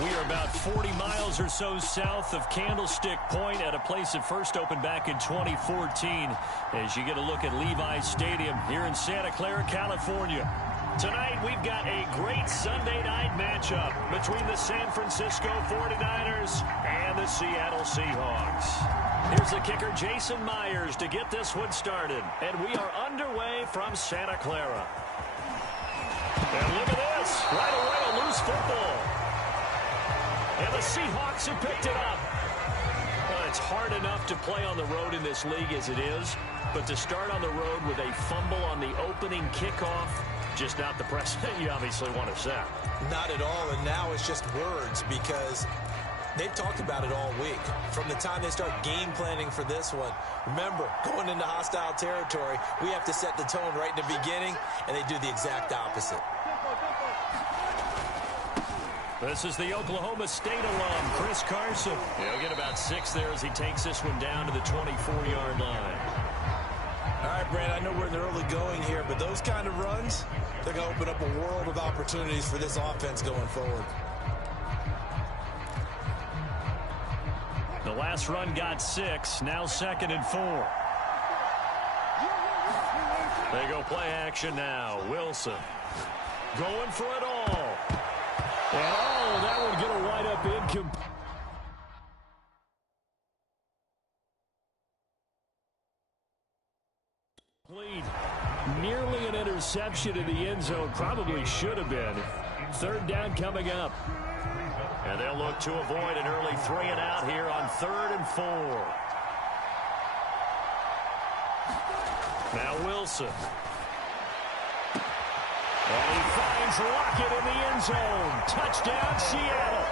We are about 40 miles or so south of Candlestick Point at a place that first opened back in 2014 as you get a look at Levi's Stadium here in Santa Clara, California. Tonight, we've got a great Sunday night matchup between the San Francisco 49ers and the Seattle Seahawks. Here's the kicker, Jason Myers, to get this one started. And we are underway from Santa Clara. And look at this. Right away, a loose football. And the Seahawks have picked it up. Well, it's hard enough to play on the road in this league as it is, but to start on the road with a fumble on the opening kickoff, just not the precedent you obviously want to set. Not at all, and now it's just words because they've talked about it all week. From the time they start game planning for this one, remember, going into hostile territory, we have to set the tone right in the beginning, and they do the exact opposite. This is the Oklahoma State alum, Chris Carson. He'll get about 6 there as he takes this one down to the 24-yard line. All right, Brad, I know we're in the early going here, but those kind of runs, they're going to open up a world of opportunities for this offense going forward. The last run got 6, now 2nd and 4. They go play action now. Wilson going for it all. And that would get a wide-up incomplete. Nearly an interception in the end zone. Probably should have been. 3rd down coming up. And they'll look to avoid an early 3-and-out here on 3rd and 4. Now Wilson. And he finds Lockett in the end zone. Touchdown, Seattle.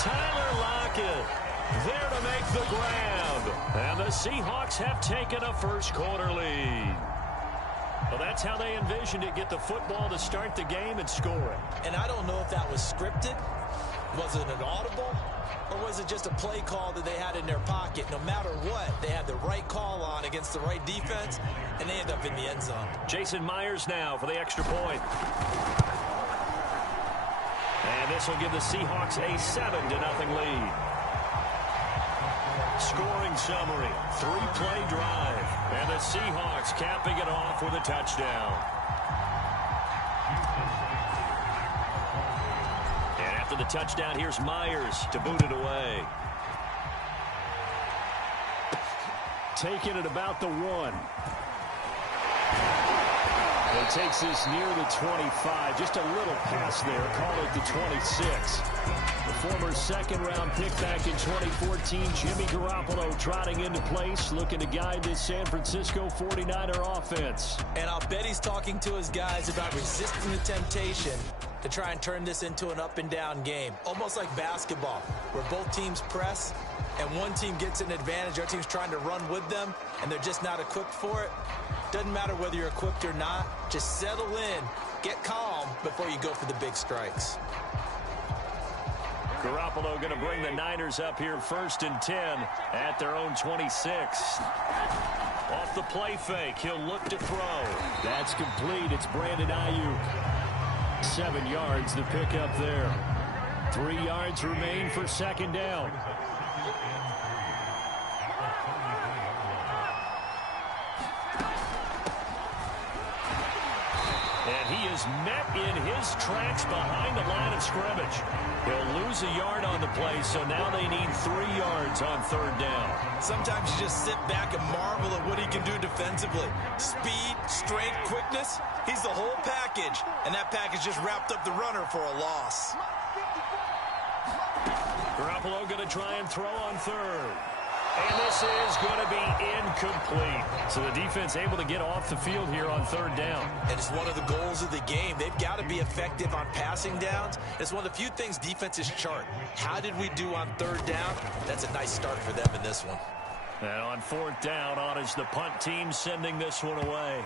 Tyler Lockett there to make the grab. And the Seahawks have taken a first-quarter lead. Well, that's how they envisioned it. Get the football to start the game and score it. And I don't know if that was scripted. Was it an audible? Or was it just a play call that they had in their pocket? No matter what, they had the right call on against the right defense, and they end up in the end zone. Jason Myers now for the extra point. And this will give the Seahawks a 7-0 lead. Scoring summary, 3-play drive. And the Seahawks capping it off with a touchdown. And after the touchdown, here's Myers to boot it away. Taking it about the 1. It takes this near the 25. Just a little pass there. Call it the 26. The former second-round pick back in 2014, Jimmy Garoppolo trotting into place, looking to guide this San Francisco 49er offense. And I'll bet he's talking to his guys about resisting the temptation to try and turn this into an up-and-down game. Almost like basketball, where both teams press, and one team gets an advantage, our team's trying to run with them, and they're just not equipped for it. Doesn't matter whether you're equipped or not. Just settle in, get calm before you go for the big strikes. Garoppolo going to bring the Niners up here 1st and 10 at their own 26. Off the play fake, he'll look to throw. That's complete. It's Brandon Ayuk. 7 yards, the pickup there. 3 yards remain for 2nd down. And he is met in his tracks behind the line of scrimmage. He'll lose a yard on the play, so now they need 3 yards on 3rd down. Sometimes you just sit back and marvel at what he can do defensively. Speed, strength, quickness, he's the whole package. And that package just wrapped up the runner for a loss. Garoppolo going to try and throw on 3rd. And this is going to be incomplete. So the defense able to get off the field here on 3rd down. And it's one of the goals of the game. They've got to be effective on passing downs. It's one of the few things defenses chart. How did we do on 3rd down? That's a nice start for them in this one. And on 4th down, on is the punt team sending this one away.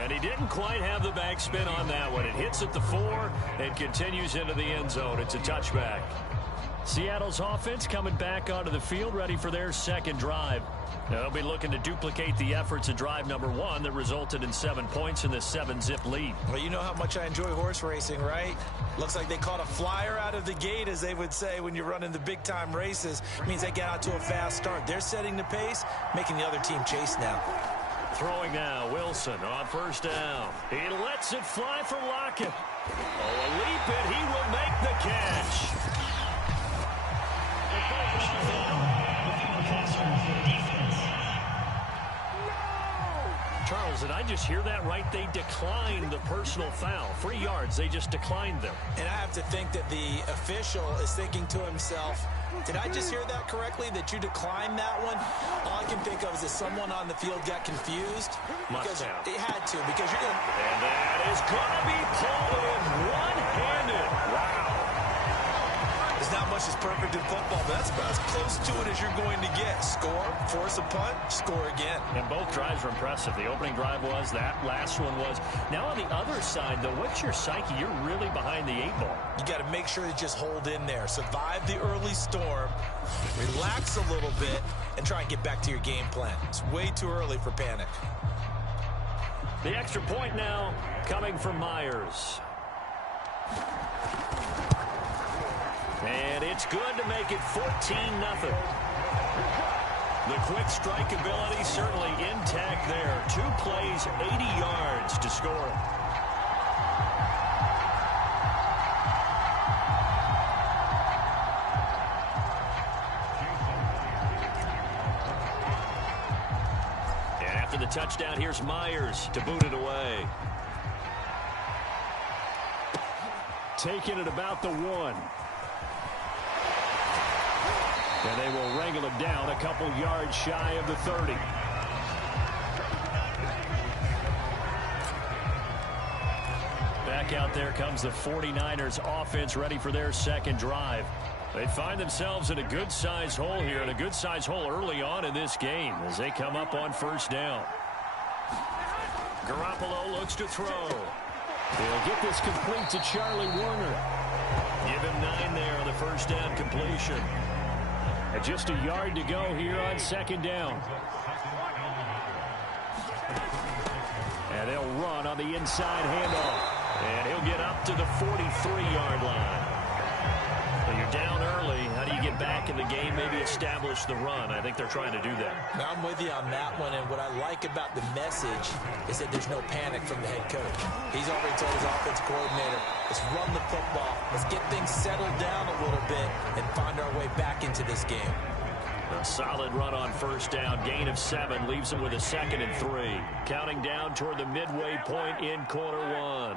And he didn't quite have the backspin on that one. It hits at the 4 and continues into the end zone. It's a touchback. Seattle's offense coming back onto the field, ready for their second drive. They'll be looking to duplicate the efforts of drive number 1 that resulted in 7 points in the 7-zip lead. Well, you know how much I enjoy horse racing, right? Looks like they caught a flyer out of the gate, as they would say when you're running the big-time races. It means they get out to a fast start. They're setting the pace, making the other team chase now. Throwing now, Wilson on first down. He lets it fly for Lockett. Oh, a leap, and he will make the catch. Charles, did I just hear that right? They declined the personal foul. 3 yards, they just declined them. And I have to think that the official is thinking to himself, did I just hear that correctly, that you declined that one? All I can think of is that someone on the field got confused. Must have. It had to, because you're going to... And that is going to be pulled in one-handed. Wow. There's not much that's perfect in football, but that's about as close to it as you're going to get. Score, force a punt, score again. And both drives were impressive. The opening drive was, that last one was. Now on the other side, though, what's your psyche? You're really behind the 8 ball. You got to make sure to just hold in there. Survive the early storm, relax a little bit, and try and get back to your game plan. It's way too early for panic. The extra point now coming from Myers. And it's good to make it 14-0. The quick strike ability certainly intact there. 2 plays, 80 yards to score. And after the touchdown, here's Myers to boot it away. Taking it about the 1. And they will wrangle him down a couple yards shy of the 30. Back out there comes the 49ers offense, ready for their second drive. They find themselves in a good-sized hole here, and a good-sized hole early on in this game as they come up on first down. Garoppolo looks to throw. They'll get this complete to Charlie Warner. Give him 9 there on the first down completion. And just a yard to go here on second down. And they'll run on the inside handoff. And he'll get up to the 43-yard line. Well, you're down early. How do you get back in the game, maybe establish the run? I think they're trying to do that. Now, I'm with you on that one, and what I like about the message is that there's no panic from the head coach. He's already told his offensive coordinator, let's run the football, let's get things settled down a little bit and find our way back into this game. A solid run on first down, gain of 7, leaves them with a 2nd and 3. Counting down toward the midway point in quarter 1.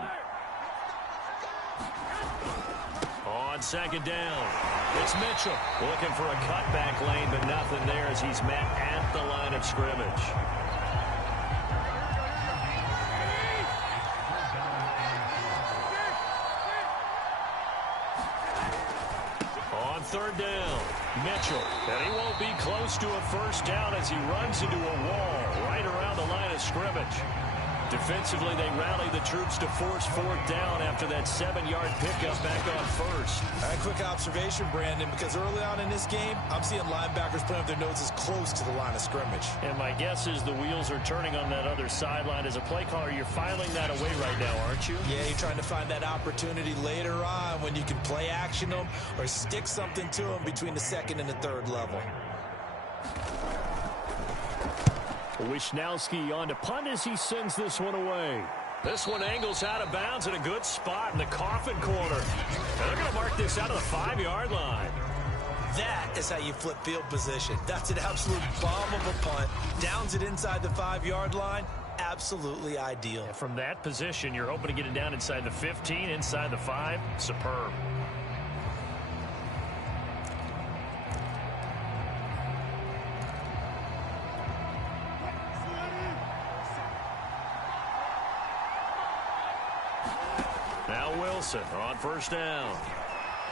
On second down, it's Mitchell looking for a cutback lane, but nothing there as he's met at the line of scrimmage. On third down, Mitchell, and he won't be close to a first down as he runs into a wall right around the line of scrimmage. Defensively, they rally the troops to force 4th down after that 7-yard pickup back on first. All right, quick observation, Brandon, because early on in this game, I'm seeing linebackers putting up their noses close to the line of scrimmage. And my guess is the wheels are turning on that other sideline. As a play caller, you're filing that away right now, aren't you? Yeah, you're trying to find that opportunity later on when you can play action them or stick something to them between the 2nd and the 3rd level. Wisnowski on to punt as he sends this one away. This one angles out of bounds in a good spot in the coffin corner. They're going to mark this out of the 5-yard line. That is how you flip field position. That's an absolute bomb of a punt. Downs it inside the 5-yard line. Absolutely ideal. Yeah, from that position, you're hoping to get it down inside the 15, inside the 5. Superb. Now Wilson on first down.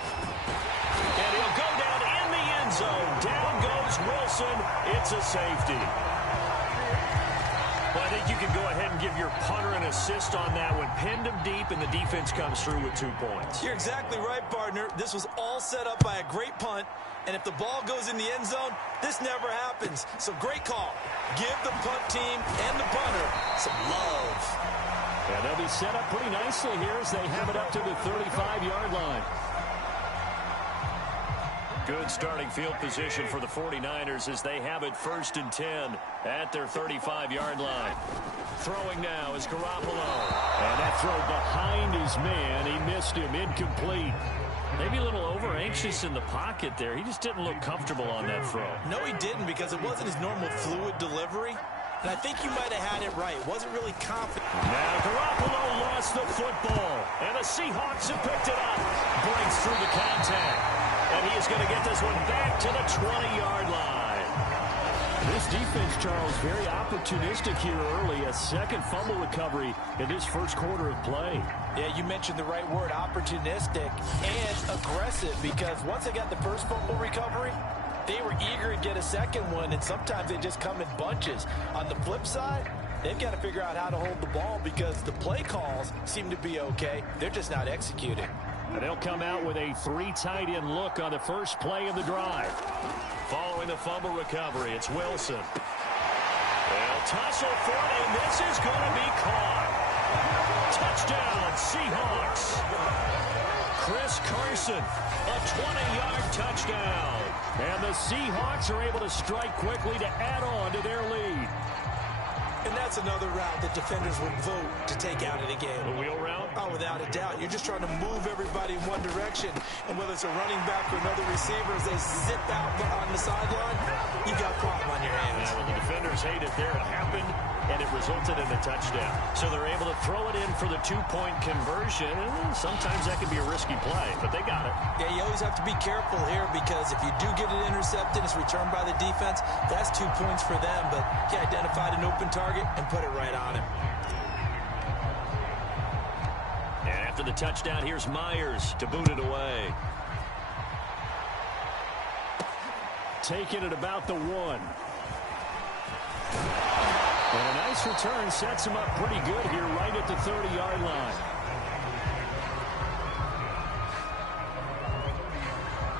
And he'll go down in the end zone. Down goes Wilson. It's a safety. Well, I think you can go ahead and give your punter and a assist on that one. Pinned him deep, and the defense comes through with 2 points. You're exactly right, partner. This was all set up by a great punt, and if the ball goes in the end zone, this never happens. So great call. Give the punt team and the punter some love. Yeah, they'll be set up pretty nicely here as they have it up to the 35-yard line. Good starting field position for the 49ers as they have it 1st and 10 at their 35-yard line. Throwing now is Garoppolo. And that throw behind his man. He missed him. Incomplete. Maybe a little over-anxious in the pocket there. He just didn't look comfortable on that throw. No, he didn't, because it wasn't his normal fluid delivery. And I think you might have had it right. Wasn't really confident. Now Garoppolo lost the football. And the Seahawks have picked it up. Breaks through the contact. And he is going to get this one back to the 20-yard line. This defense, Charles, very opportunistic here early. A second fumble recovery in this first quarter of play. Yeah, you mentioned the right word, opportunistic and aggressive, because once they got the first fumble recovery, they were eager to get a second one, and sometimes they just come in bunches. On the flip side, they've got to figure out how to hold the ball because the play calls seem to be okay. They're just not executing. And they'll come out with a 3 tight end look on the first play of the drive. Following the fumble recovery, it's Wilson. They'll tussle for it, and this is going to be caught. Touchdown, Seahawks. Chris Carson, a 20-yard touchdown. And the Seahawks are able to strike quickly to add on to their lead. And that's another route that defenders would vote to take out of the game. The wheel route? Oh, without a doubt. You're just trying to move everybody in one direction. And whether it's a running back or another receiver, as they zip out on the sideline, you got a problem on your hands. Yeah, well, the defenders hate it there. It happened, and it resulted in a touchdown. So they're able to throw it in for the 2-point conversion. And sometimes that can be a risky play, but they got it. Yeah, you always have to be careful here, because if you do get it intercepted, it's returned by the defense, that's 2 points for them. But he identified an open target and put it right on him. And after the touchdown, here's Myers to boot it away. Taking it about the 1. And a nice return sets him up pretty good here right at the 30-yard line.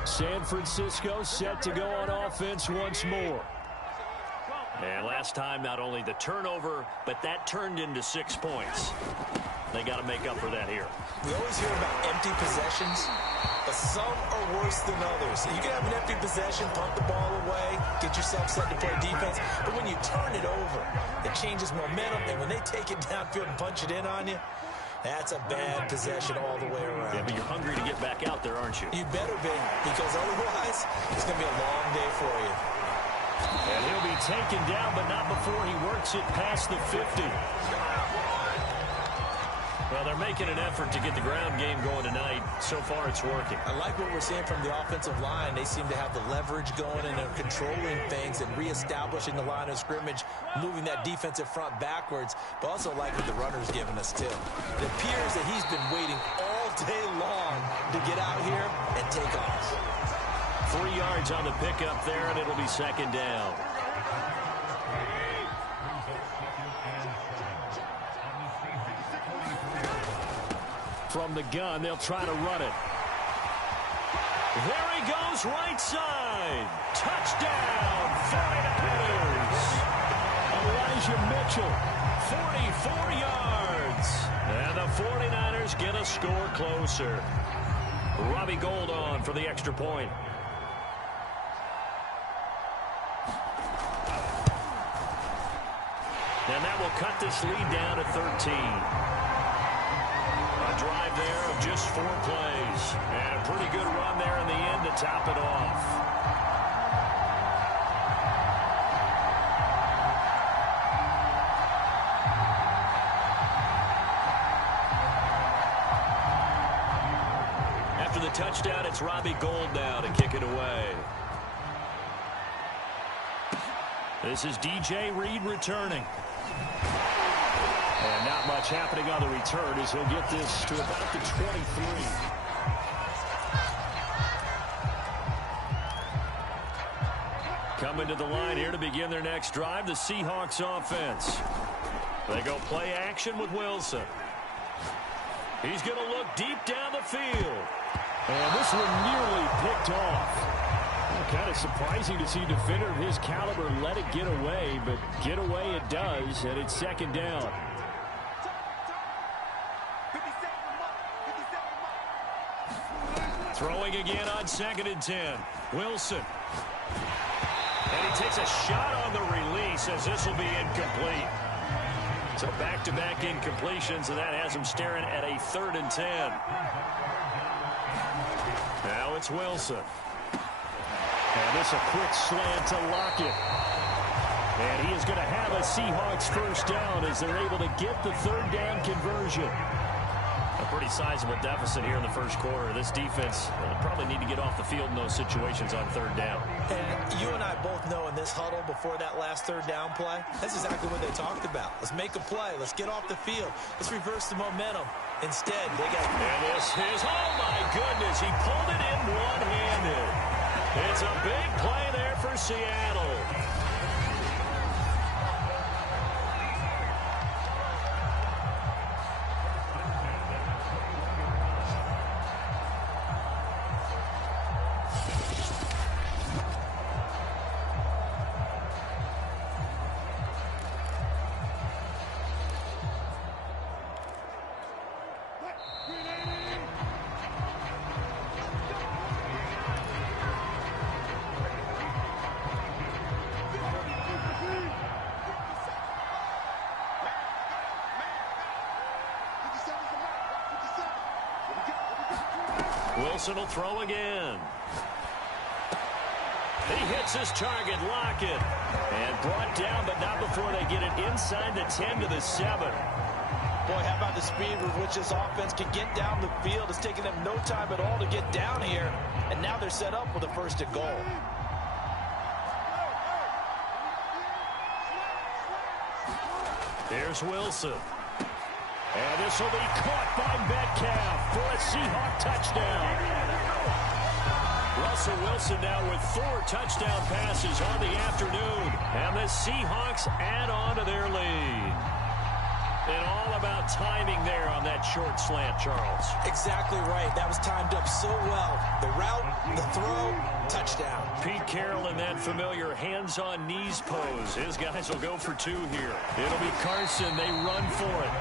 San Francisco set to go on offense once more. And last time, not only the turnover, but that turned into 6 points. They got to make up for that here. We always hear about empty possessions, but some are worse than others. You can have an empty possession, punt the ball away, get yourself set to play defense, but when you turn it over, it changes momentum, and when they take it downfield and punch it in on you, that's a bad possession all the way around. Yeah, but you're hungry to get back out there, aren't you? You better be, because otherwise, it's going to be a long day for you. And he'll be taken down, but not before he works it past the 50. Well, they're making an effort to get the ground game going tonight. So far, it's working. I like what we're seeing from the offensive line. They seem to have the leverage going, and they're controlling things and reestablishing the line of scrimmage, moving that defensive front backwards, but also like what the runner's giving us, too. It appears that he's been waiting all day long to get out here and take off. 3 yards on the pickup there, and it'll be 2nd down. From the gun, they'll try to run it. There he goes, right side. Touchdown, 49ers. Elijah Mitchell, 44 yards. And the 49ers get a score closer. Robbie Gould on for the extra point. And that will cut this lead down to 13. A drive there of just 4 plays. And a pretty good run there in the end to top it off. After the touchdown, it's Robbie Gould now to kick it away. This is DJ Reed returning. And not much happening on the return as he'll get this to about the 23. Coming to the line here to begin their next drive, the Seahawks offense. They go play action with Wilson. He's going to look deep down the field. And this one nearly picked off. Kind of surprising to see a defender of his caliber let it get away, but get away it does, and it's second down. Throwing again on 2nd and 10. Wilson. And he takes a shot on the release as this will be incomplete. So back-to-back incompletions, and that has him staring at a 3rd and 10. Now it's Wilson. And this a quick slant to Lockett. And he is going to have a Seahawks first down as they're able to get the 3rd down conversion. A pretty sizable deficit here in the first quarter. This defense will probably need to get off the field in those situations on 3rd down. And you and I both know in this huddle before that last 3rd down play, that's exactly what they talked about. Let's make a play. Let's get off the field. Let's reverse the momentum. Instead, they got... And this is, oh my goodness, he pulled it in one-handed. It's a big play there for Seattle. Wilson will throw again. He hits his target, Lockett. And brought down, but not before they get it inside the 10 to the 7. Boy, how about the speed with which this offense can get down the field? It's taking them no time at all to get down here. And now they're set up with a 1st and goal. Here's Wilson. And this will be caught by Metcalf for a Seahawk touchdown. Russell Wilson now with 4 touchdown passes on the afternoon. And the Seahawks add on to their lead. And all about timing there on that short slant, Charles. Exactly right. That was timed up so well. The route, the throw, touchdown. Pete Carroll in that familiar hands-on knees pose. His guys will go for 2 here. It'll be Carson. They run for it.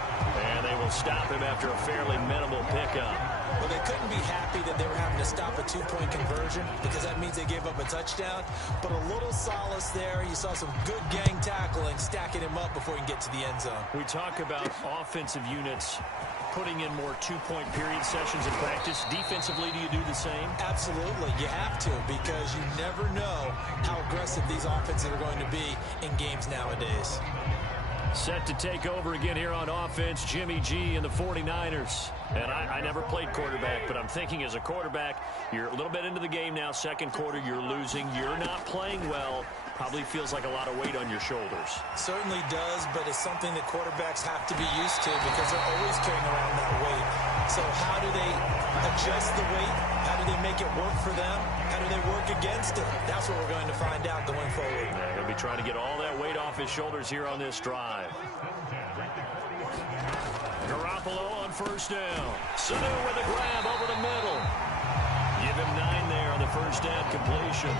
And they will stop him after a fairly minimal pickup. Well, they couldn't be happy that they were having to stop a 2-point conversion because that means they gave up a touchdown. But a little solace there. You saw some good gang tackling, stacking him up before he can get to the end zone. We talk about offensive units putting in more 2-point period sessions in practice. Defensively, do you do the same? Absolutely. You have to, because you never know how aggressive these offenses are going to be in games nowadays. Set to take over again here on offense, Jimmy G and the 49ers. And I never played quarterback, but I'm thinking as a quarterback, you're a little bit into the game now. 2nd quarter, you're losing. You're not playing well. Probably feels like a lot of weight on your shoulders. Certainly does, but it's something that quarterbacks have to be used to because they're always carrying around that weight. So how do they adjust the weight? How do they make it work for them? How do they work against it? That's what we're going to find out going forward. Yeah, he'll be trying to get all that weight off his shoulders here on this drive. Garoppolo on 1st down. Sanu with a grab over the middle. Give him 9 there on the 1st down completion.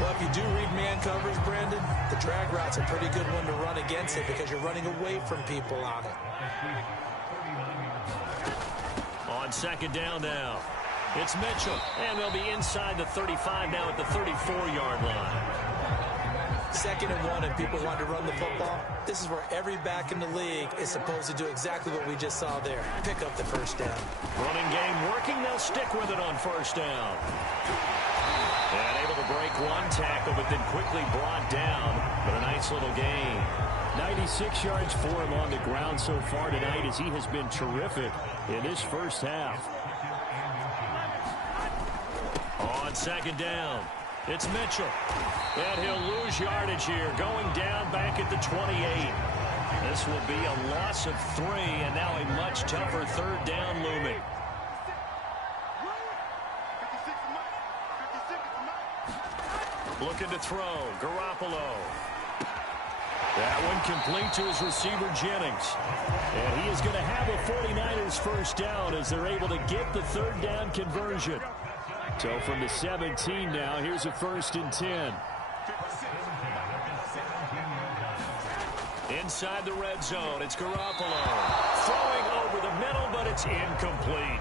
Well, if you do read man covers, Brandon, the drag route's a pretty good one to run against it because you're running away from people on it. On 2nd down now, it's Mitchell. And they'll be inside the 35 now at the 34-yard line. 2nd and 1, and people want to run the football. This is where every back in the league is supposed to do exactly what we just saw there. Pick up the 1st down. Running game working. They'll stick with it on 1st down. And able to break 1 tackle, but then quickly brought down. But a nice little gain. 96 yards for him on the ground so far tonight as he has been terrific in this first half. On 2nd down, it's Mitchell. And he'll lose yardage here, going down back at the 28. This will be a loss of 3, and now a much tougher 3rd down looming. Looking to throw, Garoppolo. That one complete to his receiver, Jennings. And he is going to have a 49ers first down as they're able to get the third down conversion. So from the 17 now, here's a 1st and 10. Inside the red zone, it's Garoppolo. Throwing over the middle, but it's incomplete.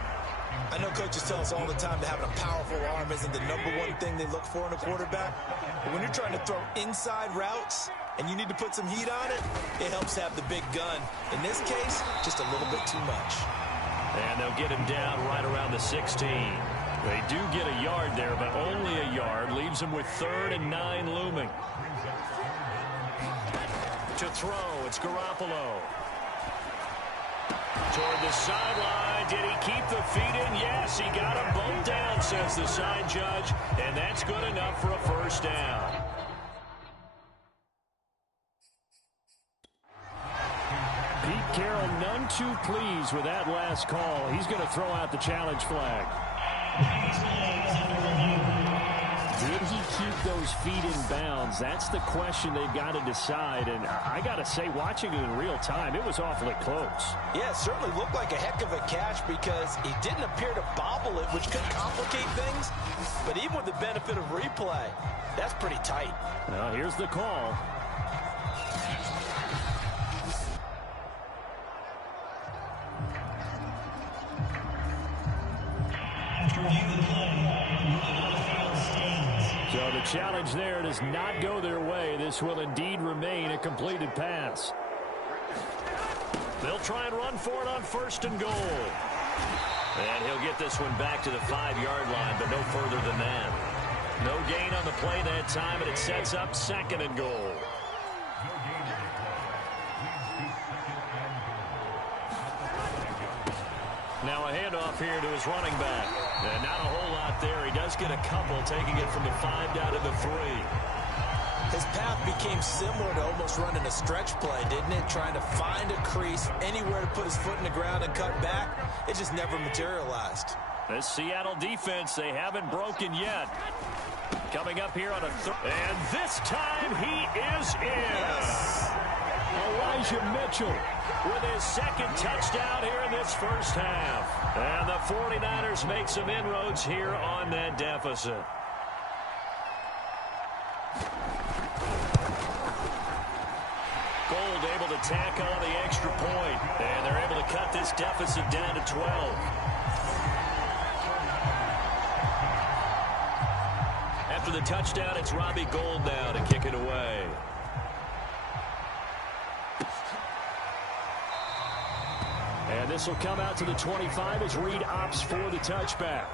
I know coaches tell us all the time that having a powerful arm isn't the #1 thing they look for in a quarterback. But when you're trying to throw inside routes and you need to put some heat on it, it helps have the big gun. In this case, just a little bit too much. And they'll get him down right around the 16. They do get a yard there, but only a yard. Leaves them with 3rd and 9 looming. To throw, it's Garoppolo. Toward the sideline. Did he keep the feet in? Yes, he got them both down, says the side judge. And that's good enough for a first down. Pete Carroll, none too pleased with that last call. He's going to throw out the challenge flag. Did he keep those feet in bounds? That's the question they've got to decide. And I got to say, watching it in real time, it was awfully close. Yeah, it certainly looked like a heck of a catch because he didn't appear to bobble it, which could complicate things. But even with the benefit of replay, that's pretty tight. Well, here's the call. So the challenge there does not go their way. This will indeed remain a completed pass. They'll try and run for it on 1st and goal. And he'll get this one back to the 5-yard line, but no further than that. No gain on the play that time, and it sets up 2nd and goal. Now a handoff here to his running back. And not a whole lot there. He does get a couple, taking it from the 5 down to the 3. His path became similar to almost running a stretch play, didn't it? Trying to find a crease, anywhere to put his foot in the ground and cut back. It just never materialized. This Seattle defense, they haven't broken yet. Coming up here on a third. And this time he is in. Yes. Elijah Mitchell with his 2nd touchdown here in this first half. And the 49ers make some inroads here on that deficit. Gold able to tack on the extra point. And they're able to cut this deficit down to 12. After the touchdown, it's Robbie Gould now to kick it away. And this will come out to the 25 as Reed opts for the touchback.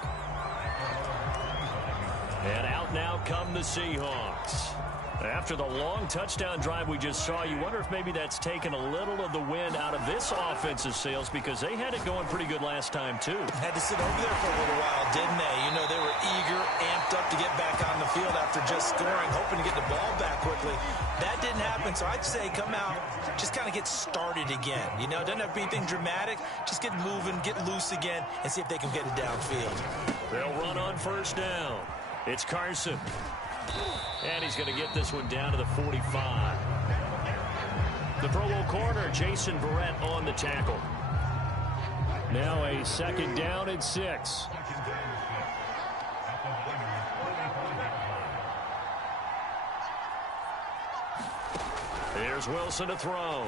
And out now come the Seahawks. After the long touchdown drive we just saw, you wonder if maybe that's taken a little of the wind out of this offensive sails because they had it going pretty good last time, too. Had to sit over there for a little while, didn't they? You know, they were eager, amped up to get back on the field after just scoring, hoping to get the ball back quickly. That didn't happen, so I'd say come out, just kind of get started again. You know, doesn't have to be anything dramatic. Just get moving, get loose again, and see if they can get it downfield. They'll run on 1st down. It's Carson. And he's going to get this one down to the 45. The Pro Bowl corner, Jason Verrett, on the tackle. Now a 2nd down and 6. Here's Wilson to throw.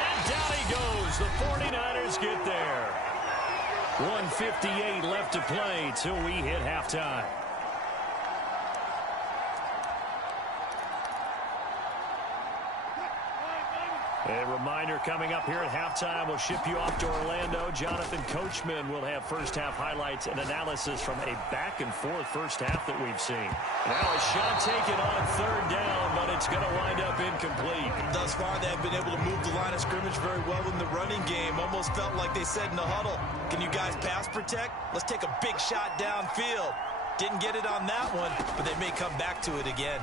And down he goes. The 49ers get there. 1:58 left to play till we hit halftime. A reminder coming up here at halftime, we'll ship you off to Orlando. Jonathan Coachman will have first-half highlights and analysis from a back-and-forth first half that we've seen. Now a shot taken on 3rd down, but it's going to wind up incomplete. Thus far, they've been able to move the line of scrimmage very well in the running game. Almost felt like they said in the huddle, can you guys pass protect? Let's take a big shot downfield. Didn't get it on that one, but they may come back to it again.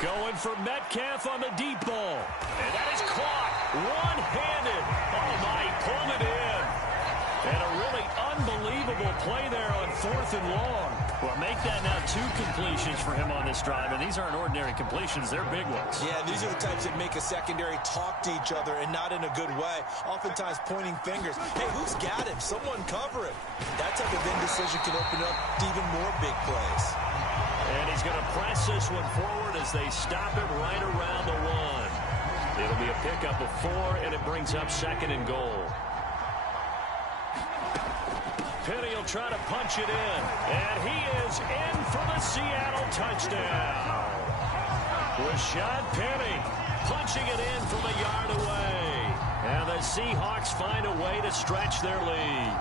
Going for Metcalf on the deep ball. And that is caught one-handed. Oh, my, pulled it in. And a really unbelievable play there on 4th and long. Well, make that now 2 completions for him on this drive, and these aren't ordinary completions. They're big ones. Yeah, these are the types that make a secondary talk to each other, and not in a good way. Oftentimes pointing fingers. Hey, who's got him? Someone cover him. That type of indecision can open up to even more big plays. And he's going to press this one forward as they stop it right around the 1. It'll be a pickup of 4, and it brings up 2nd and goal. Penny will try to punch it in, and he is in for the Seattle touchdown. Rashad Penny punching it in from a yard away. And the Seahawks find a way to stretch their lead.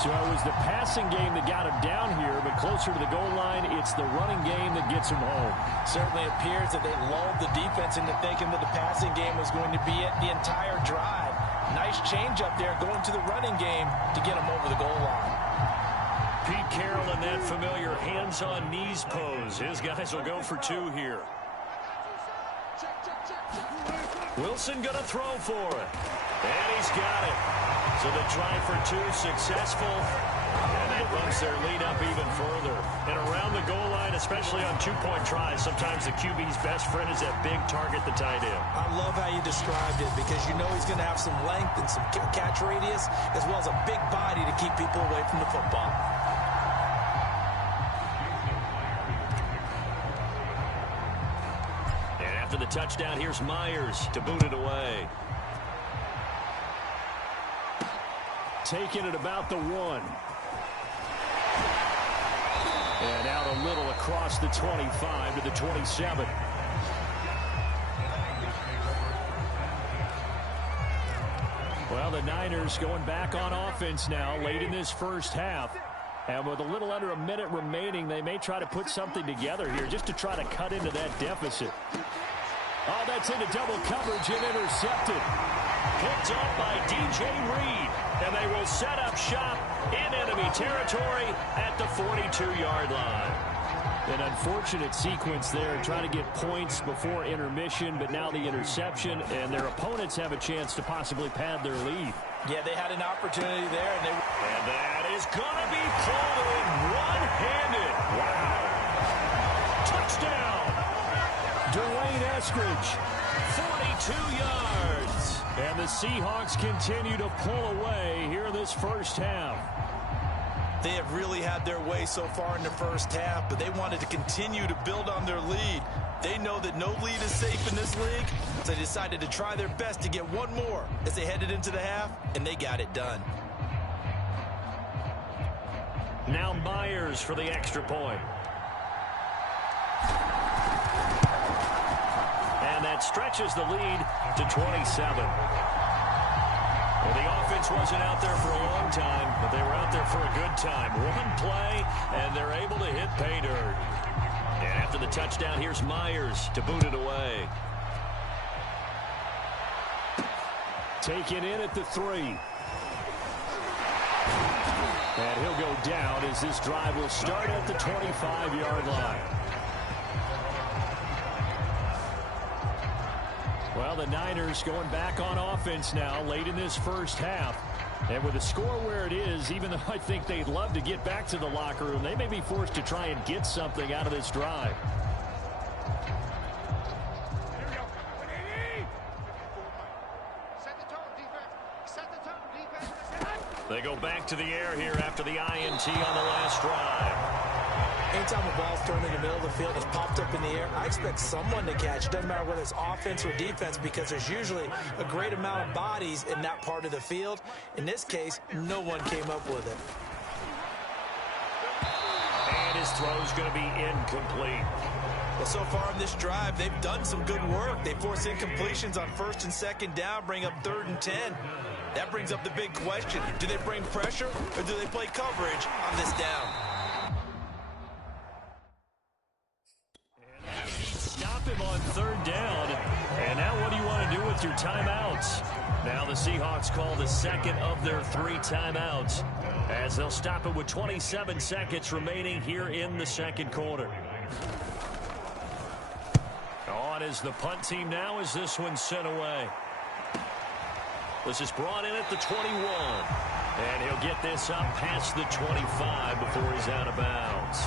So it was the passing game that got him down here, but closer to the goal line, it's the running game that gets him home. Certainly appears that they lulled the defense into thinking that the passing game was going to be it the entire drive. Nice change up there going to the running game to get him over the goal line. Pete Carroll in that familiar hands-on-knees pose. His guys will go for 2 here. Wilson going to throw for it. And he's got it. So the try for 2 successful. And that bumps their lead up even further. And around the goal line, especially on 2-point tries, sometimes the QB's best friend is that big target, the tight end. I love how you described it because you know he's going to have some length and some catch radius as well as a big body to keep people away from the football. And after the touchdown, here's Myers to boot it away. Taking it about the 1. And out a little across the 25 to the 27. Well, the Niners going back on offense now late in this first half. And with a little under a minute remaining, they may try to put something together here just to try to cut into that deficit. Oh, that's into double coverage and intercepted. Picked up by DJ Reed. And they will set up shop in enemy territory at the 42-yard line. An unfortunate sequence there, trying to get points before intermission, but now the interception, and their opponents have a chance to possibly pad their lead. Yeah, they had an opportunity there. And that is going to be pulled in one-handed. Wow. Touchdown. Dwayne Eskridge, 42 yards. And the Seahawks continue to pull away here in this first half. They have really had their way so far in the first half, but they wanted to continue to build on their lead. They know that no lead is safe in this league, so they decided to try their best to get one more as they headed into the half, and they got it done. Now Myers for the extra point. And that stretches the lead to 27. Well, the offense wasn't out there for a long time, but they were out there for a good time. One play, and they're able to hit pay dirt. And after the touchdown, here's Myers to boot it away. Taken in at the 3. And he'll go down as this drive will start at the 25-yard line. Well, the Niners going back on offense now late in this first half. And with the score where it is, even though I think they'd love to get back to the locker room, they may be forced to try and get something out of this drive. They go back to the air here after the INT on the last drive. Anytime a ball's thrown in the middle of the field, it's popped up in the air, I expect someone to catch. It doesn't matter whether it's offense or defense because there's usually a great amount of bodies in that part of the field. In this case, no one came up with it. And his throw's going to be incomplete. Well, so far in this drive, they've done some good work. They force incompletions on 1st and 2nd down, bring up 3rd and 10. That brings up the big question. Do they bring pressure or do they play coverage on this down? Stop him on 3rd down. And now what do you want to do with your timeouts? Now the Seahawks call the second of their 3 timeouts as they'll stop it with 27 seconds remaining here in the second quarter. On is the punt team now as this one's sent away. This is brought in at the 21. And he'll get this up past the 25 before he's out of bounds.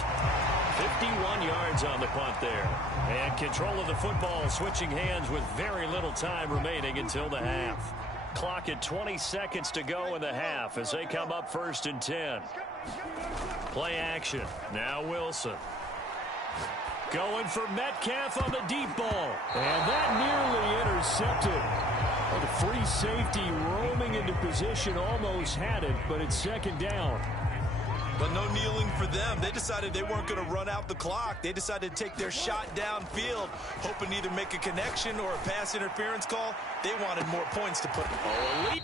51 yards on the punt there. And control of the football switching hands with very little time remaining until the half. Clock at 20 seconds to go in the half as they come up 1st and 10. Play action. Now Wilson. Going for Metcalf on the deep ball. And that nearly intercepted. Well, the free safety roaming into position almost had it, but it's 2nd down. But no kneeling for them. They decided they weren't going to run out the clock. They decided to take their shot downfield, hoping to either make a connection or a pass interference call. They wanted more points to put. Oh, elite.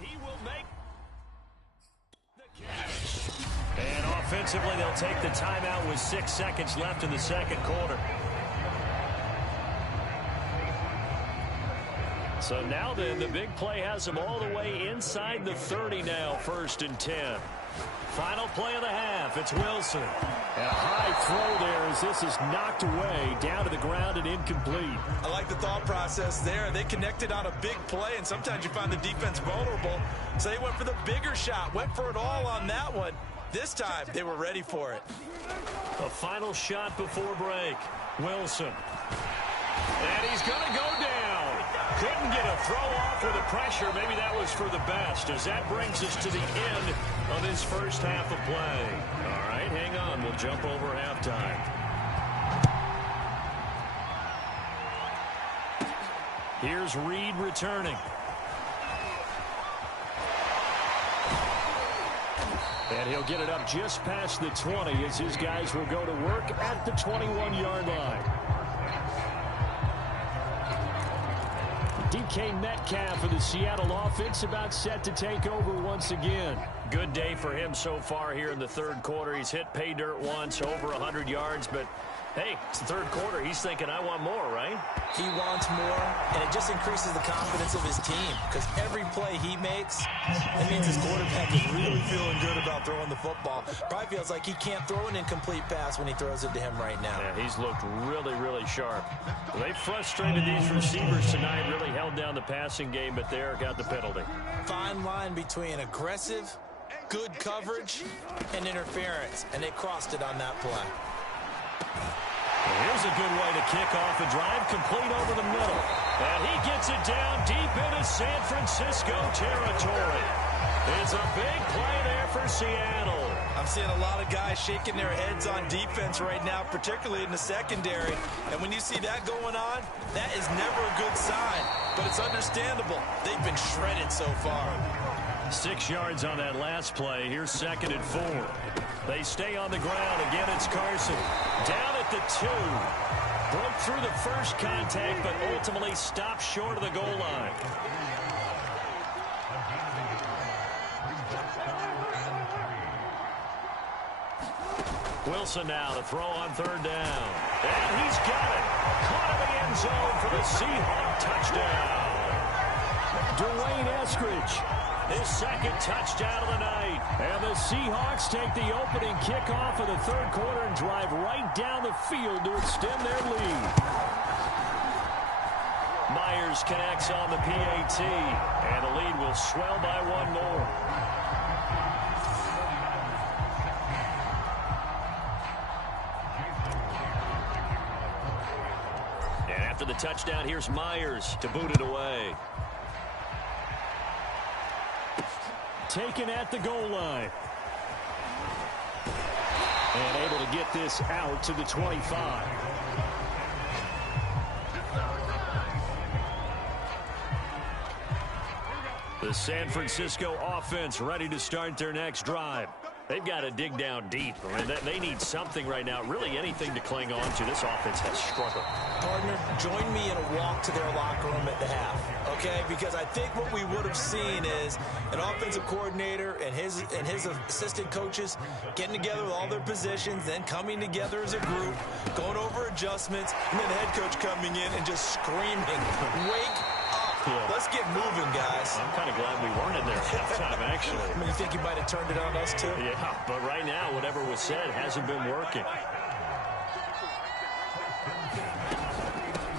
He will make the catch. And offensively, they'll take the timeout with 6 seconds left in the 2nd quarter. So now then, the big play has them all the way inside the 30 now, 1st and 10. Final play of the half, it's Wilson. And a high throw there as this is knocked away, down to the ground and incomplete. I like the thought process there. They connected on a big play, and sometimes you find the defense vulnerable. So they went for the bigger shot, went for it all on that one. This time, they were ready for it. A final shot before break. Wilson. And he's going to go down. Couldn't get a throw off with the pressure. Maybe that was for the best, as that brings us to the end of this first half of play. All right, hang on. We'll jump over halftime. Here's Reed returning. And he'll get it up just past the 20 as his guys will go to work at the 21-yard line. DK Metcalf for the Seattle offense about set to take over once again. Good day for him so far here in the 3rd quarter. He's hit pay dirt once, over 100 yards, but hey, it's the 3rd quarter. He's thinking, I want more, right? He wants more, and it just increases the confidence of his team because every play he makes, it means his quarterback is really feeling good about throwing the football. Probably feels like he can't throw an incomplete pass when he throws it to him right now. Yeah, he's looked really, really sharp. Well, they frustrated these receivers tonight, really held down the passing game, but there got the penalty. Fine line between aggressive, good coverage, and interference, and they crossed it on that play. Here's a good way to kick off a drive, complete over the middle. And he gets it down deep into San Francisco territory. It's a big play there for Seattle. I'm seeing a lot of guys shaking their heads on defense right now, particularly in the secondary. And when you see that going on, that is never a good sign. But it's understandable. They've been shredded so far. 6 yards on that last play. Here's 2nd and 4. They stay on the ground. Again, it's Carson. Down at the 2. Broke through the first contact, but ultimately stopped short of the goal line. Wilson now to throw on 3rd down. And he's got it. Caught in the end zone for the Seahawks touchdown. Dwayne Eskridge. His 2nd touchdown of the night. And the Seahawks take the opening kickoff of the 3rd quarter and drive right down the field to extend their lead. Myers connects on the PAT. And the lead will swell by 1 more. And after the touchdown, here's Myers to boot it away. Taken at the goal line. And able to get this out to the 25. The San Francisco offense ready to start their next drive. They've got to dig down deep. I mean, they need something right now, really anything to cling on to. This offense has struggled. Partner, join me in a walk to their locker room at the half, okay? Because I think what we would have seen is an offensive coordinator and his assistant coaches getting together with all their positions, then coming together as a group, going over adjustments, and then the head coach coming in and just screaming, wake up. Yeah. Let's get moving, guys. I'm kind of glad we weren't in there at halftime, actually. I mean, you think he might have turned it on us, too? Yeah, but right now, whatever was said hasn't been working.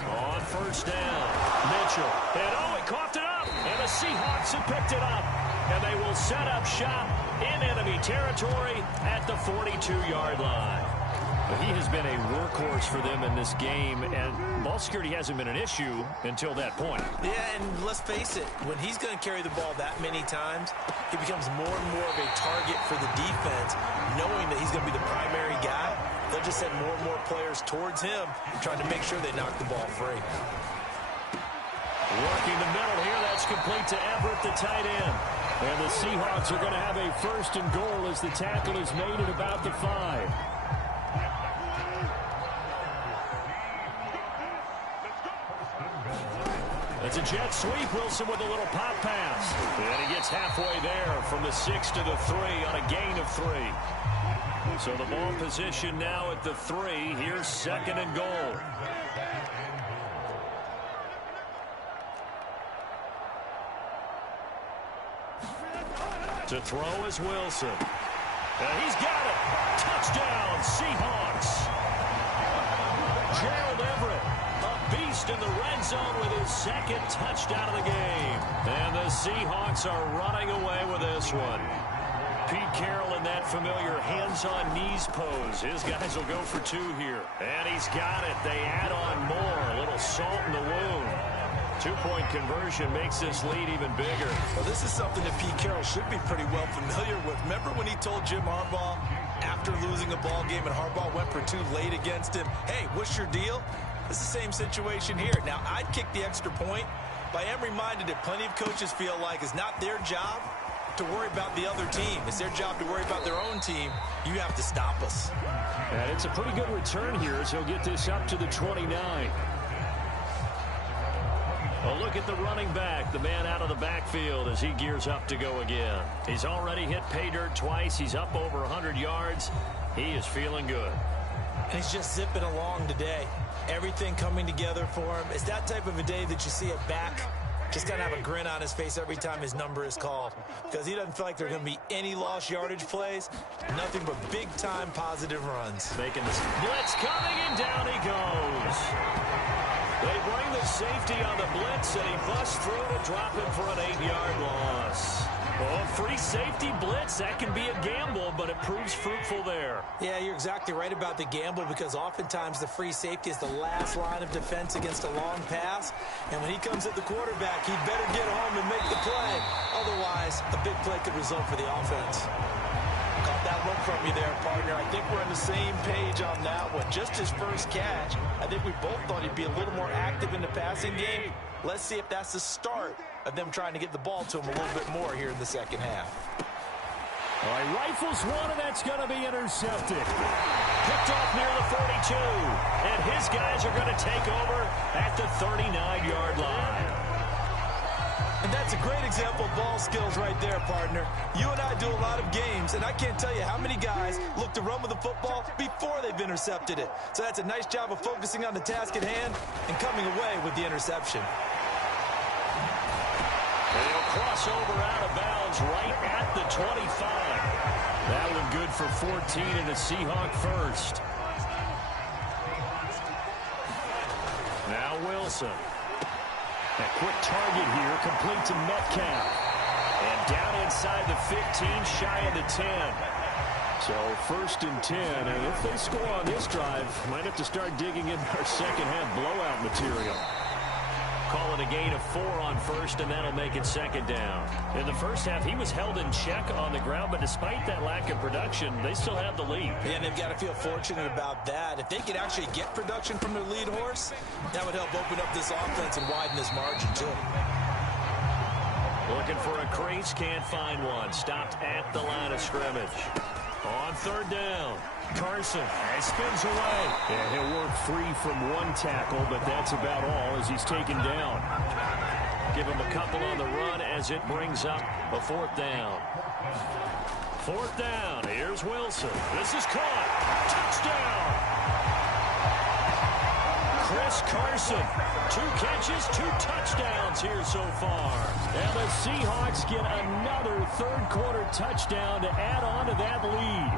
On 1st down, Mitchell. And he coughed it up. And the Seahawks have picked it up. And they will set up shop in enemy territory at the 42-yard line. He has been a workhorse for them in this game, and ball security hasn't been an issue until that point. Yeah, and let's face it, when he's going to carry the ball that many times, he becomes more and more of a target for the defense, knowing that he's going to be the primary guy. They'll just send more and more players towards him, trying to make sure they knock the ball free. Working the middle here, that's complete to Everett, the tight end. And the Seahawks are going to have a 1st and goal as the tackle is made at about the 5. It's a jet sweep. Wilson with a little pop pass. And he gets halfway there from the 6 to the 3 on a gain of 3. So the ball position now at the 3. Here's 2nd and goal. To throw is Wilson. And he's got it. Touchdown, Seahawks. Gerald Everett, a beast in the red zone with his 2nd touchdown of the game. And the Seahawks are running away with this one. Pete Carroll in that familiar hands-on knees pose. His guys will go for 2 here. And he's got it. They add on more. A little salt in the wound. 2-point conversion makes this lead even bigger. Well, this is something that Pete Carroll should be pretty well familiar with. Remember when he told Jim Harbaugh after losing a ball game and Harbaugh went for 2 late against him, hey, what's your deal? It's the same situation here. Now, I'd kick the extra point, but I am reminded that plenty of coaches feel like it's not their job to worry about the other team. It's their job to worry about their own team. You have to stop us. And it's a pretty good return here as he'll get this up to the 29. A look at the running back, the man out of the backfield as he gears up to go again. He's already hit pay dirt twice. He's up over 100 yards. He is feeling good. And he's just zipping along today. Everything coming together for him. It's that type of a day that you see a back just kind of have a grin on his face every time his number is called, because he doesn't feel like there are going to be any lost yardage plays, nothing but big-time positive runs. Making this blitz coming, and down he goes. They bring the safety on the blitz, and he busts through to drop him for an 8-yard loss. Well, free safety blitz, that can be a gamble, but it proves fruitful there. Yeah, you're exactly right about the gamble, because oftentimes the free safety is the last line of defense against a long pass. And when he comes at the quarterback, he'd better get home and make the play. Otherwise, a big play could result for the offense. Caught that look from you there, partner. I think we're on the same page on that one. Just his first catch, I think we both thought he'd be a little more active in the passing game. Let's see if that's the start of them trying to get the ball to him a little bit more here in the second half. All right, rifles one, and that's going to be intercepted. Picked off near the 42, and his guys are going to take over at the 39-yard line. And that's a great example of ball skills right there, partner. You and I do a lot of games, and I can't tell you how many guys look to run with the football before they've intercepted it. So that's a nice job of focusing on the task at hand and coming away with the interception. And he'll cross over out of bounds right at the 25. That one good for 14 and a Seahawk first. Now Wilson. A quick target here, complete to Metcalf. And down inside the 15, shy of the 10. So 1st and 10, and if they score on this drive, might have to start digging in our second half blowout material. Call it a gain of 4 on 1st, and that'll make it 2nd down. In the first half, he was held in check on the ground, but despite that lack of production, they still have the lead. Yeah, and they've got to feel fortunate about that. If they could actually get production from their lead horse, that would help open up this offense and widen this margin, too. Looking for a crease, can't find one. Stopped at the line of scrimmage. On 3rd down, Carson spins away. Yeah, he'll work free from one tackle, but that's about all as he's taken down. Give him a couple on the run as it brings up a 4th down. 4th down, here's Wilson. This is caught. Touchdown! Chris Carson, 2 catches, 2 touchdowns here so far. And the Seahawks get another 3rd quarter touchdown to add on to that lead.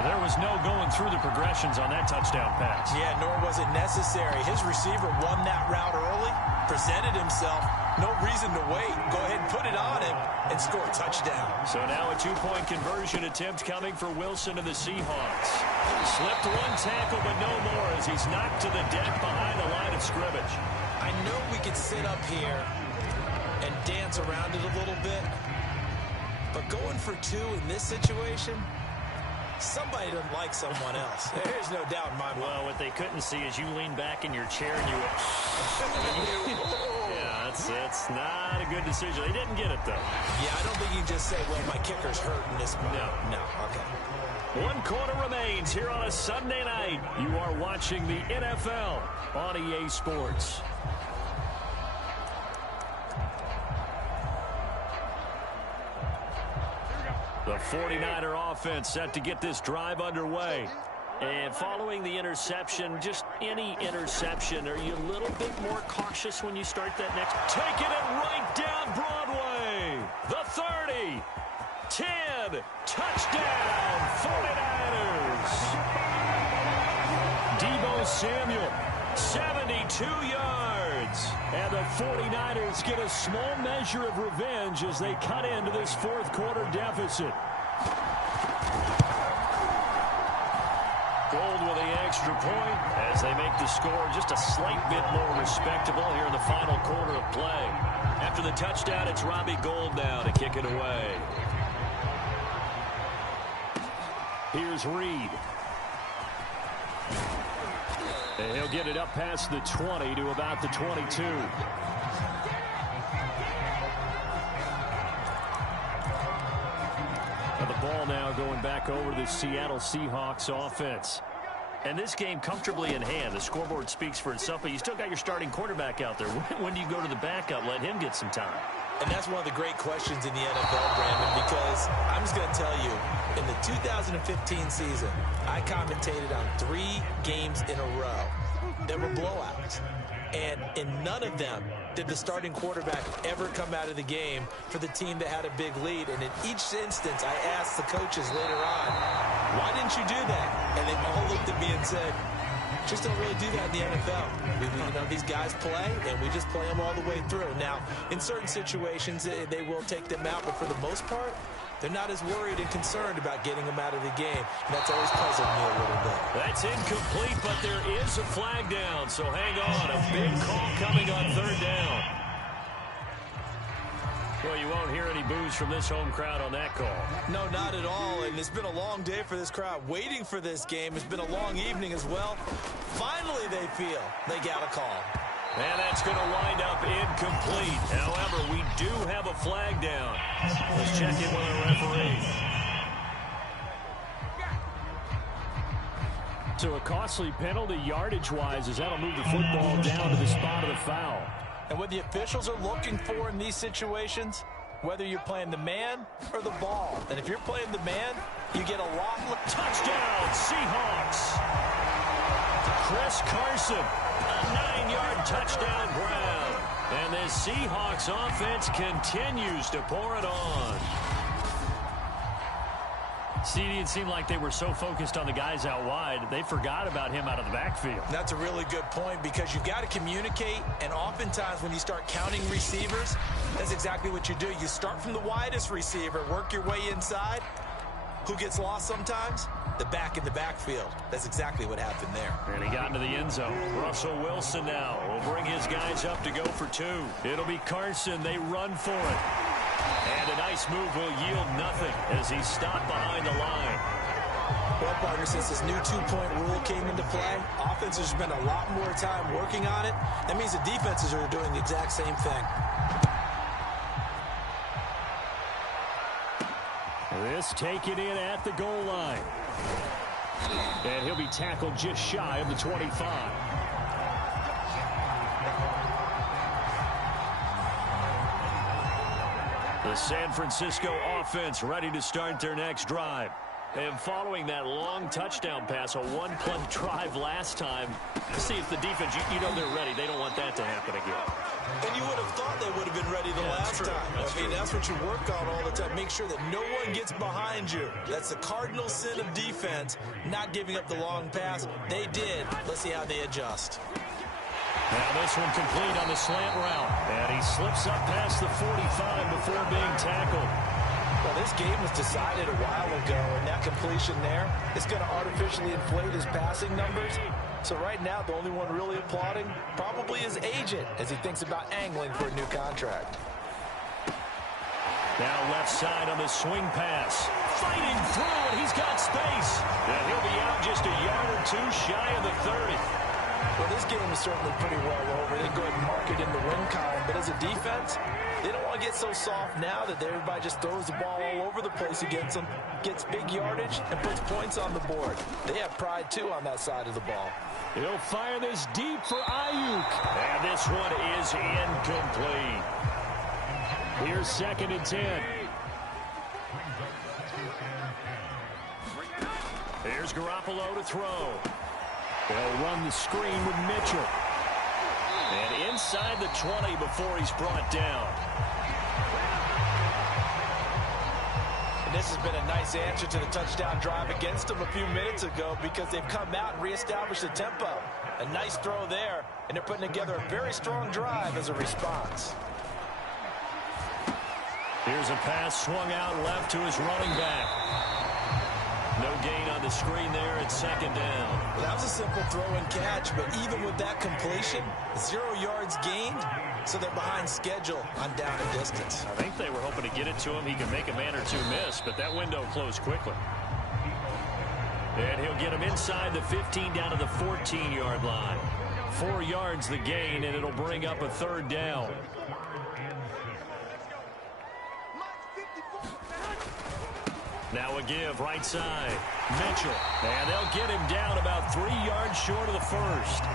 There was no going through the progressions on that touchdown pass. Yeah, nor was it necessary. His receiver won that route early, presented himself. No reason to wait. Go ahead and put it on him and score a touchdown. So now a two-point conversion attempt coming for Wilson and the Seahawks. Slipped one tackle, but no more as he's knocked to the deck behind the line of scrimmage. I know we could sit up here and dance around it a little bit, but going for two in this situation, somebody doesn't like someone else. There's no doubt in my mind. Well, what they couldn't see is you lean back in your chair and you went, yeah, that's not a good decision. They didn't get it, though. Yeah, I don't think you can just say, well, my kicker's hurt in this moment. No, okay. 1 quarter remains here on a Sunday night. You are watching the NFL on EA Sports. The 49er offense set to get this drive underway. And following the interception, just any interception, are you a little bit more cautious when you start that next? Taking it right down Broadway. The 30. 10. Touchdown, 49ers. Deebo Samuel, 72 yards. And the 49ers get a small measure of revenge as they cut into this fourth quarter deficit. Gold with the extra point as they make the score just a slight bit more respectable here in the final quarter of play. After the touchdown, it's Robbie Gould now to kick it away. Here's Reed. And he'll get it up past the 20 to about the 22. The ball now going back over the Seattle Seahawks offense. And this game comfortably in hand. The scoreboard speaks for itself, but you still got your starting quarterback out there. When do you go to the backup? Let him get some time. And that's one of the great questions in the NFL, Brandon, because I'm just going to tell you, in the 2015 season, I commentated on 3 games in a row that were blowouts. And in none of them did the starting quarterback ever come out of the game for the team that had a big lead. And in each instance, I asked the coaches later on, why didn't you do that? And they all looked at me and said, just don't really do that in the NFL. You know, these guys play, and we just play them all the way through. Now, in certain situations, they will take them out, but for the most part, they're not as worried and concerned about getting them out of the game. And that's always puzzled me a little bit. That's incomplete, but there is a flag down, so hang on. A big call coming on third down. Well, you won't hear any boos from this home crowd on that call. No, not at all, and it's been a long day for this crowd waiting for this game. It's been a long evening as well. Finally, they feel they got a call. And that's going to wind up incomplete. However, we do have a flag down. Let's check in with the referee. So a costly penalty yardage-wise as that'll move the football down to the spot of the foul. And what the officials are looking for in these situations, whether you're playing the man or the ball. And if you're playing the man, you get a lot. Touchdown, Seahawks. Chris Carson, a 9-yard touchdown grab. And the Seahawks offense continues to pour it on. CD, it seemed like they were so focused on the guys out wide, they forgot about him out of the backfield. That's a really good point because you've got to communicate, and oftentimes when you start counting receivers, that's exactly what you do. You start from the widest receiver, work your way inside. Who gets lost sometimes? The back in the backfield. That's exactly what happened there. And he got into the end zone. Russell Wilson now will bring his guys up to go for 2. It'll be Carson. They run for it. And a nice move will yield nothing as he's stopped behind the line. Well, partner, since this new 2-point rule came into play, offenses spend a lot more time working on it. That means the defenses are doing the exact same thing. This taken in at the goal line. And he'll be tackled just shy of the 25. The San Francisco offense ready to start their next drive. And following that long touchdown pass, a one-play drive last time, see if the defense, you know they're ready. They don't want that to happen again. And you would have thought they would have been ready the last time. That's what you work on all the time. Make sure that no one gets behind you. That's the cardinal sin of defense, not giving up the long pass. They did. Let's see how they adjust. Now this one complete on the slant route. And he slips up past the 45 before being tackled. Well, this game was decided a while ago, and that completion there is going to artificially inflate his passing numbers. So right now, the only one really applauding probably his agent as he thinks about angling for a new contract. Now left side on the swing pass. Fighting through, and he's got space. And he'll be out just a yard or two shy of the 30. Well, this game is certainly pretty well over. They go ahead and mark it in the win column. But as a defense, they don't want to get so soft now that everybody just throws the ball all over the place against them, gets big yardage, and puts points on the board. They have pride, too, on that side of the ball. He'll fire this deep for Ayuk. And this one is incomplete. Here's 2nd and 10. Here's Garoppolo to throw. They'll run the screen with Mitchell. And inside the 20 before he's brought down. And this has been a nice answer to the touchdown drive against them a few minutes ago because they've come out and reestablished the tempo. A nice throw there, and they're putting together a very strong drive as a response. Here's a pass swung out left to his running back. No gain on the screen there at 2nd down. Well, that was a simple throw and catch, but even with that completion, 0 yards gained, so they're behind schedule on down and distance. I think they were hoping to get it to him. He can make a man or two miss, but that window closed quickly. And he'll get him inside the 15 down to the 14-yard line. 4 yards the gain, and it'll bring up a 3rd down. Now a give right side. Mitchell. And they'll get him down about 3 yards short of the first.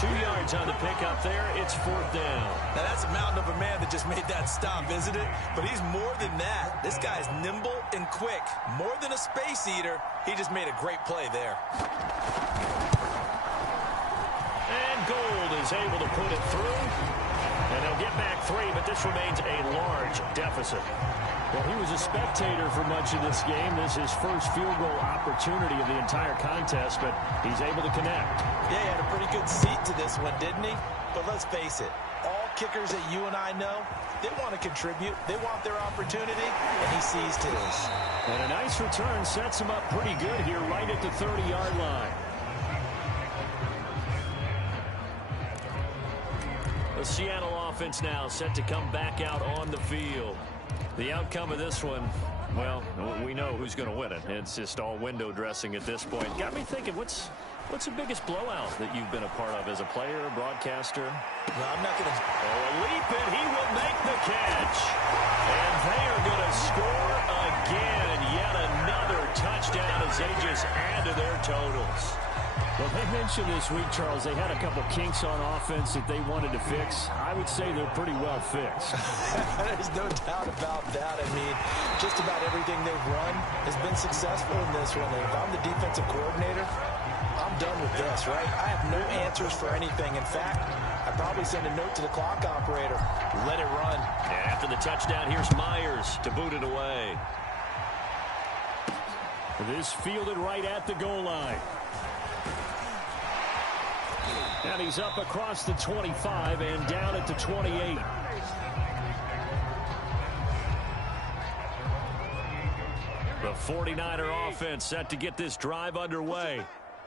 2 yards on the pickup there. It's 4th down. Now that's a mountain of a man that just made that stop, isn't it? But he's more than that. This guy's nimble and quick. More than a space eater. He just made a great play there. And Gold is able to put it through. And they'll get back 3, but this remains a large deficit. Well, he was a spectator for much of this game. This is his first field goal opportunity of the entire contest, but he's able to connect. Yeah, he had a pretty good seat to this one, didn't he? But let's face it, all kickers that you and I know, they want to contribute. They want their opportunity, and he seized his. And a nice return sets him up pretty good here right at the 30-yard line. The Seattle offense now set to come back out on the field. The outcome of this one, well, we know who's going to win it. It's just all window dressing at this point. Got me thinking, what's the biggest blowout that you've been a part of as a player, broadcaster? No, I'm not going to. Oh, a leap, and he will make the catch. And they are going to score again. Yet another touchdown as they just add to their totals. Well, they mentioned this week, Charles, they had a couple kinks on offense that they wanted to fix. I would say they're pretty well fixed. There's no doubt about that. I mean, just about everything they've run has been successful in this one. And if I'm the defensive coordinator, I'm done with this, right? I have no answers for anything. In fact, I'd probably send a note to the clock operator. Let it run. And after the touchdown, here's Myers to boot it away. This fielded right at the goal line. And he's up across the 25 and down at the 28. The 49er offense set to get this drive underway.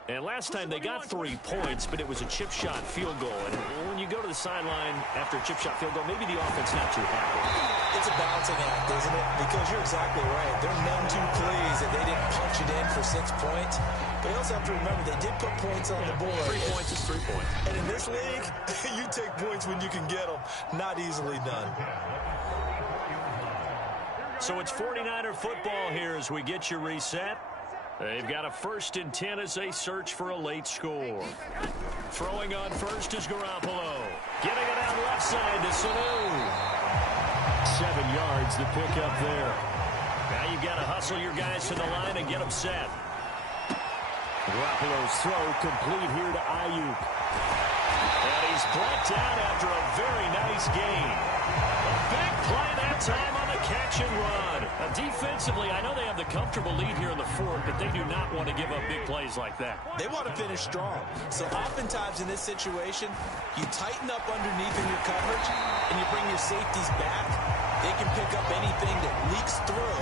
And last time they got 3 points, but it was a chip shot field goal. And when you go to the sideline after a chip shot field goal, maybe the offense not too happy. It's a balancing act, isn't it? Because you're exactly right. They're none too pleased that they didn't punch it in for 6 points. But you also have to remember they did put points on the board. 3 points is 3 points. And in this league, you take points when you can get them. Not easily done. So it's 49er football here as we get you reset. They've got a 1st and 10 as they search for a late score. Throwing on first is Garoppolo. Getting it out left side to Sanu. 7 yards the pickup there. Now you've got to hustle your guys to the line and get them set. Garoppolo's throw complete here to Ayuk. And he's brought down after a very nice gain. A big play that time on the catch and run. Defensively, I know they have the comfortable lead here in the fourth, but they do not want to give up big plays like that. They want to finish strong. So oftentimes in this situation, you tighten up underneath in your coverage, and you bring your safeties back. They can pick up anything that leaks through.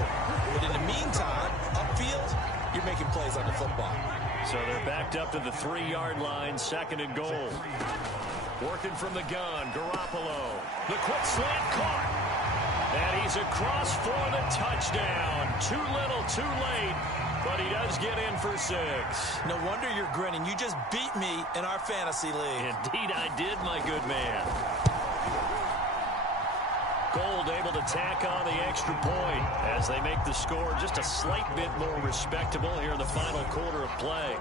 But in the meantime, upfield, you're making plays on the football. So they're backed up to the 3-yard line, 2nd and goal. Working from the gun, Garoppolo. The quick slant caught. And he's across for the touchdown. Too little, too late, but he does get in for 6. No wonder you're grinning. You just beat me in our fantasy league. Indeed I did, my good man. Gold able to tack on the extra point as they make the score just a slight bit more respectable here in the final quarter of play.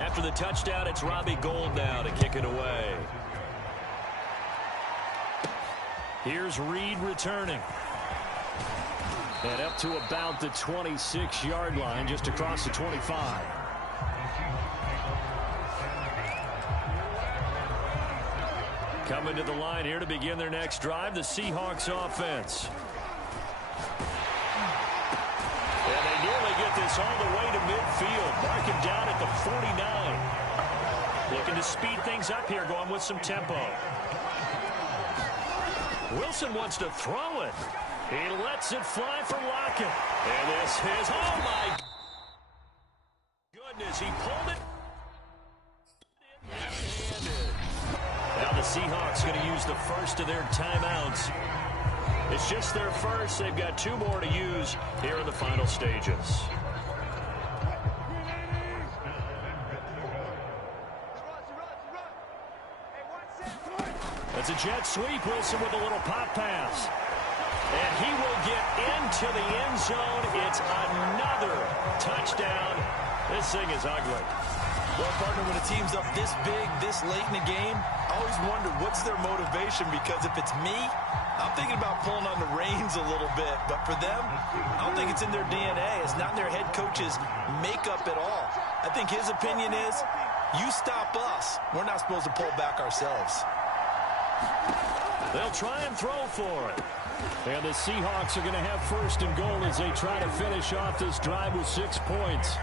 After the touchdown, it's Robbie Gould now to kick it away. Here's Reed returning. And up to about the 26-yard line, just across the 25. Coming to the line here to begin their next drive, the Seahawks offense. And they nearly get this all the way to midfield. Mark him down at the 49. Looking to speed things up here, going with some tempo. Wilson wants to throw it. He lets it fly for Lockett. And this is, oh my goodness, he pulled it. Now the Seahawks going to use the first of their timeouts. It's just their first. They've got 2 more to use here in the final stages. That's a jet sweep. Wilson with a little pop pass. And he will get into the end zone. It's another touchdown. This thing is ugly. Well, partner, when a team's up this big, this late in the game, I always wonder what's their motivation, because if it's me, I'm thinking about pulling on the reins a little bit. But for them, I don't think it's in their DNA. It's not in their head coach's makeup at all. I think his opinion is, you stop us. We're not supposed to pull back ourselves. They'll try and throw for it. And the Seahawks are going to have 1st and goal as they try to finish off this drive with 6 points.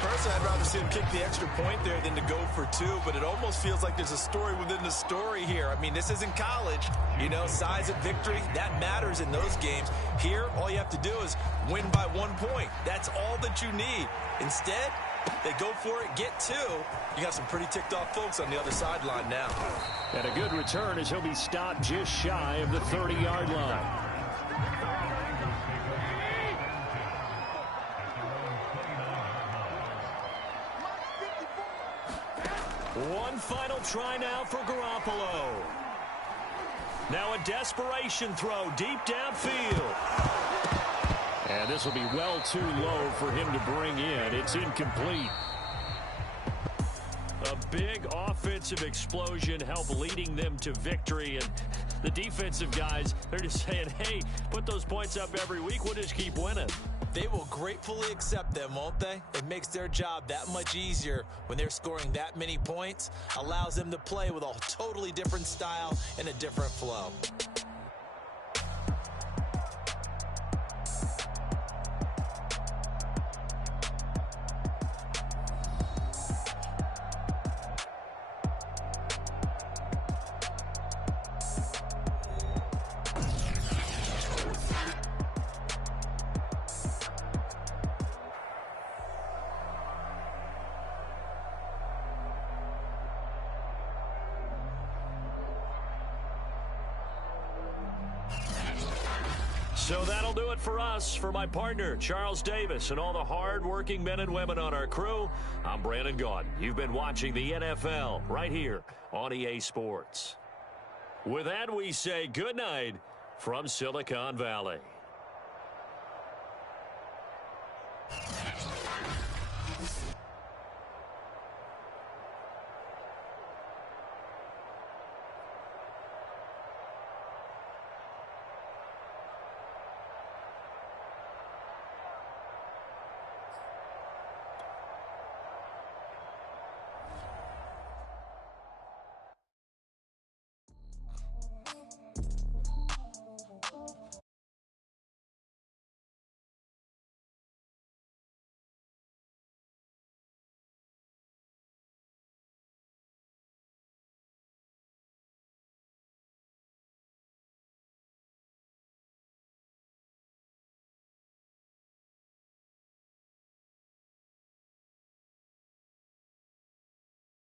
Personally, I'd rather see him kick the extra point there than to go for 2, but it almost feels like there's a story within the story here. I mean, this isn't college. You know, size of victory, that matters in those games. Here, all you have to do is win by 1 point. That's all that you need. Instead, they go for it, get 2. You got some pretty ticked off folks on the other sideline now. And a good return as he'll be stopped just shy of the 30-yard line. One final try now for Garoppolo. Now a desperation throw deep downfield. And this will be well too low for him to bring in. It's incomplete. A big offensive explosion helped leading them to victory. And the defensive guys, they're just saying, hey, put those points up every week. We'll just keep winning. They will gratefully accept them, won't they? It makes their job that much easier when they're scoring that many points. Allows them to play with a totally different style and a different flow. So that'll do it for us. For my partner, Charles Davis, and all the hard-working men and women on our crew, I'm Brandon Gaudin. You've been watching the NFL right here on EA Sports. With that, we say good night from Silicon Valley.